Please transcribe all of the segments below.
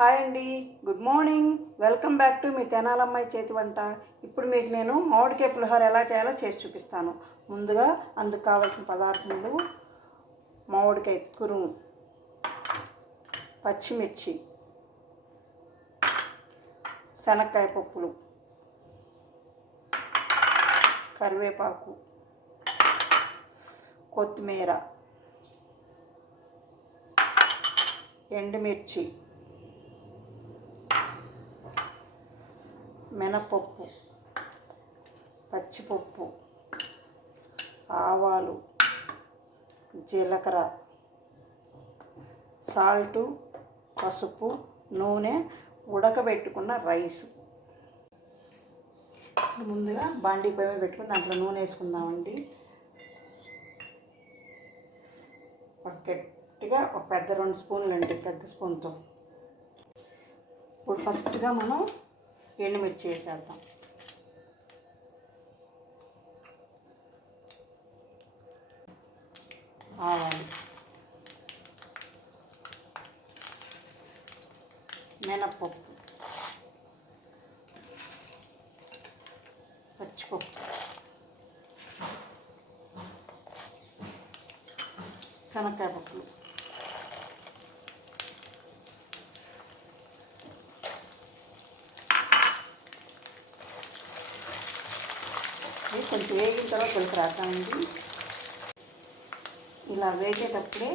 Hi అండి. Good morning. Welcome back to మీ తెనాలమ్మాయి చేతి వంట. ఇప్పుడు మీకు నేను మామిడికాయ పులిహోర ఎలా చేయాలో చేసి చూపిస్తాను. ముందుగా అందుకు కావాల్సిన పదార్థములు మామిడికాయ కురుము పచ్చిమిర్చి శనక్కాయ పప్పులు కరివేపాకు కొత్తిమీర ఎండుమిర్చి మినపప్పు పచ్చిపప్పు ఆవాలు జీలకర్ర సాల్టు పసుపు నూనె ఉడకబెట్టుకున్న రైస్. ముందుగా బాండీ పొయ్యి పెట్టుకుని దాంట్లో నూనె వేసుకుందామండి. ఒక గట్టిగా ఒక పెద్ద రెండు స్పూన్లు అండి పెద్ద స్పూన్తో. ఇప్పుడు ఫస్ట్గా మనం ఎండుమిర్చి వేసేద్దాం ఆవాలు. మినప్పప్పు. పచ్చిపప్పు. శనక్కాయ పప్పులు. వేగిన తర్వాత కొంచెం రాసామండి ఇలా వేగేటప్పుడే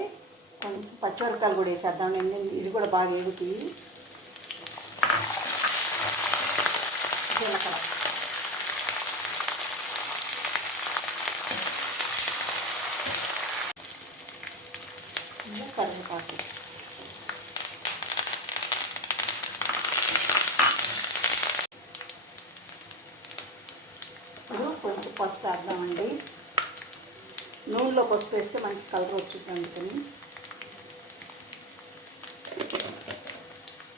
కొంచెం పచ్చిమిరపకాయలు కూడా వేసేద్దాం. ఎందుకంటే ఇది కూడా బాగా వేగుతుంది. జీలకర్ర. ఇంకా కరివేపాకు ఇప్పుడు కొంచెం పసుపు వేద్దామండి నూనెలో పసుపు వేస్తే మంచి కలర్ వచ్చింది అందుకని.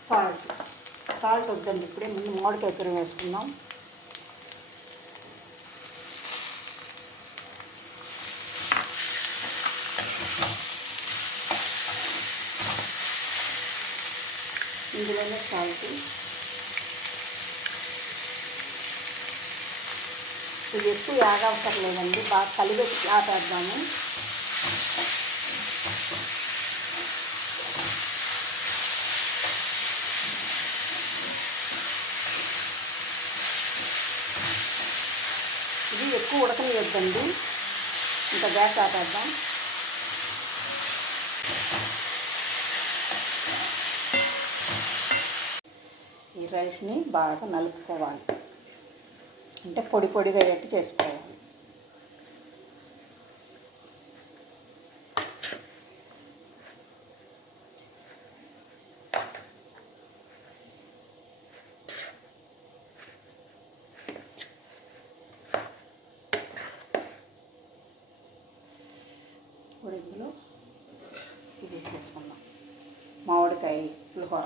సాల్ట్. సాల్ట్ వద్దండి ఇప్పుడే ముందు మామిడికాయ కూర వేసుకుందాం. ఇందులోనే సాల్ట్. ఇది ఎక్కువ యాగవసరం లేదండి. బాగా కలిపెట్టి ఆపేద్దాము ఇది ఎక్కువ ఉడకనియొద్దండి. ఇంకా గ్యాస్ ఆపేద్దాం. ఈ రైస్ని బాగా నలుపుకోవాలి. అంటే పొడి పొడిగా అయ్యేట్టు చేసుకోవాలి. ఇప్పుడు ఇందులో ఇది చేసుకుందాం మామిడికాయ పులిహోర.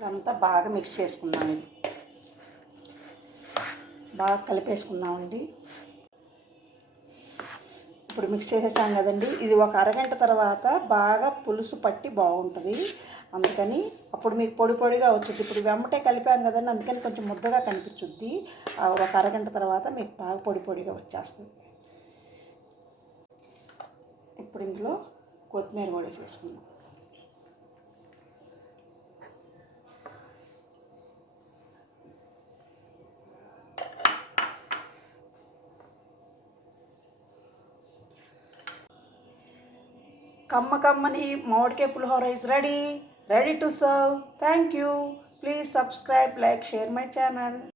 ఇదంతా బాగా మిక్స్ చేసుకున్నాం ఇది. బాగా కలిపేసుకున్నామండి ఇప్పుడు మిక్స్ చేసేసాం కదండి. ఇది ఒక అరగంట తర్వాత బాగా పులుసు పట్టి బాగుంటుంది. అందుకని అప్పుడు మీకు పొడి పొడిగా వచ్చింది ఇప్పుడు వెమ్మటే కలిపాం కదండి అందుకని కొంచెం ముద్దగా కనిపించుద్ది. ఒక అరగంట తర్వాత మీకు బాగా పొడి పొడిగా వచ్చేస్తుంది. ఇప్పుడు ఇందులో కొత్తిమీర కూడా వేసేసుకుందాం. కమ్మ కమ్మని మామిడికాయ పులిహోర is ready ready to serve thank you please subscribe like share my channel